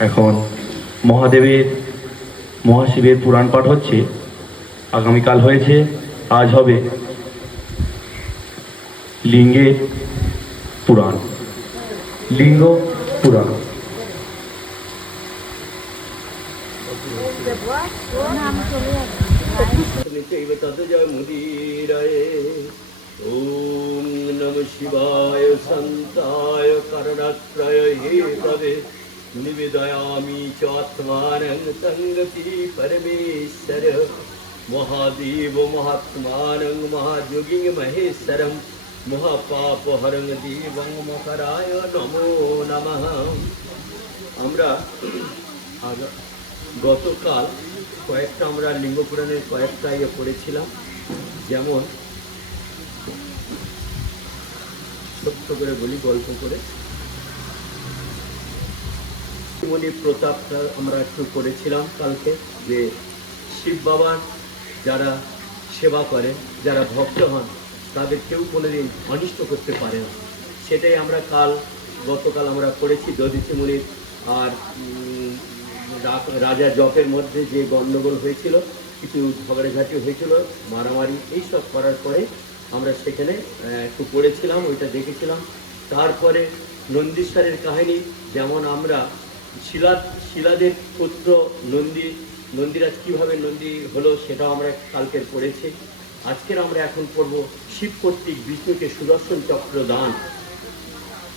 এখন মহাদেবের, মহাশিবের পুরাণ পাঠ হচ্ছে, আগামীকাল হয়েছে, আজ হবে লিঙ্গের পুরাণ। লিঙ্গ পুরাণ। ওম নম শিবায় সন্তায় করণাত্রয় হে তবে নিবেদয়ামি চাত্মানং তঙ্গতি পরমেশ্বর মহাদেব মহাত্মানং মহাযোগিং মহেশ্বরম মহাপাপহরং দেবং মকরায় নমো নমঃ আমরা গতকাল কয়েকটা আমরা লিঙ্গপুরাণের কয়েকটা ইয়ে পড়েছিলাম। যেমন ছোট্ট করে বলি, গল্প করে। মণি প্রতাপটা আমরা একটু করেছিলাম কালকে, যে শিব বাবার যারা সেবা করে যারা ভক্ত হন, তাদের কেউ কোনোদিন অনিষ্ট করতে পারে না। সেটাই আমরা কাল, গতকাল আমরা পড়েছি দধিচি মুনির আর রাজা জপের মধ্যে যে গণ্ডগোল হয়েছিল, কিছু ঝগড়াঝাটি হয়েছিল, মারামারি, এইসব করার পরে আমরা সেখানে একটু পড়েছিলাম, ওইটা দেখেছিলাম। তারপরে নন্দীশ্বরের কাহিনী, যেমন আমরা শিলা, শিলাদের পুত্র নন্দী, নন্দীরাজ কীভাবে নন্দী হলো সেটাও আমরা কালকের পড়েছি। আজকের আমরা এখন পড়ব শিব কর্তৃক বিষ্ণুকে সুদর্শন চক্র দান।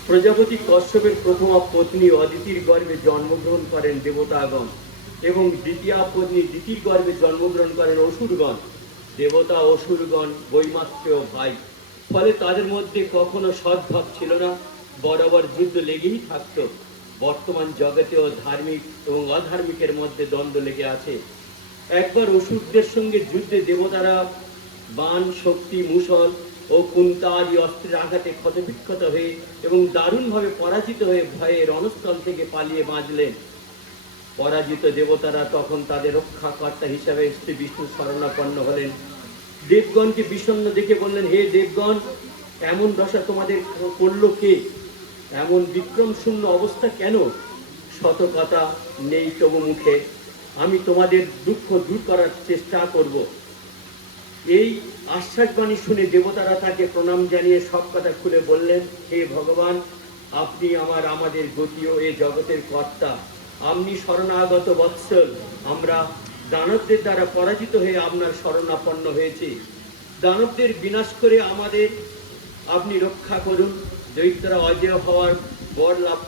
প্রজাপতি কশ্যপের প্রথম পত্নী অদিতির গর্ভে জন্মগ্রহণ করেন দেবতাগণ এবং দ্বিতীয় পত্নী দ্বিতীয় গর্ভে জন্মগ্রহণ করেন অসুরগণ। দেবতা, অসুরগণ বৈমাত্রেয় ভাই। ফলে তাদের মধ্যে কখনো সদ্ভাব ছিল না, বরাবর যুদ্ধ লেগেই থাকতো। বর্তমান জগতেও ধার্মিক এবং অধার্মিকের মধ্যে দ্বন্দ্ব লেগে আছে। একবার অসুরদের সঙ্গে যুদ্ধে দেবতারা বাণ, শক্তি, মুসল ও কুন্তাদি অস্ত্রের আঘাতে ক্ষতবিক্ষত হয়ে এবং দারুণভাবে পরাজিত হয়ে ভয়ে রণস্থল থেকে পালিয়ে বাঁচলেন। পরাজিত দেবতারা তখন তাদের রক্ষাকর্তা হিসাবে শ্রী বিষ্ণু শরণাপন্ন হলেন। দেবগণকে বিষণ্ণ দেখে বললেন, হে দেবগণ, এমন দশা তোমাদের করল কে? এমন বিক্রম শূন্য অবস্থা কেন? শত কথা নেই তবু মুখে। আমি তোমাদের দুঃখ দূর করার চেষ্টা করব। এই আশ্বাসবাণী শুনে দেবতারা তাকে প্রণাম জানিয়ে সব কথা খুলে বললেন, হে ভগবান, আপনি আমার, আমাদের গতীয় এ জগতের কর্তা। আপনি শরণাগত বৎসল। আমরা দানবদের দ্বারা পরাজিত হয়ে আপনার শরণাপন্ন হয়েছি। দানবদের বিনাশ করে আমাদের আপনি রক্ষা করুন। দৈত্যরা অজেয় হওয়ার বর লাভ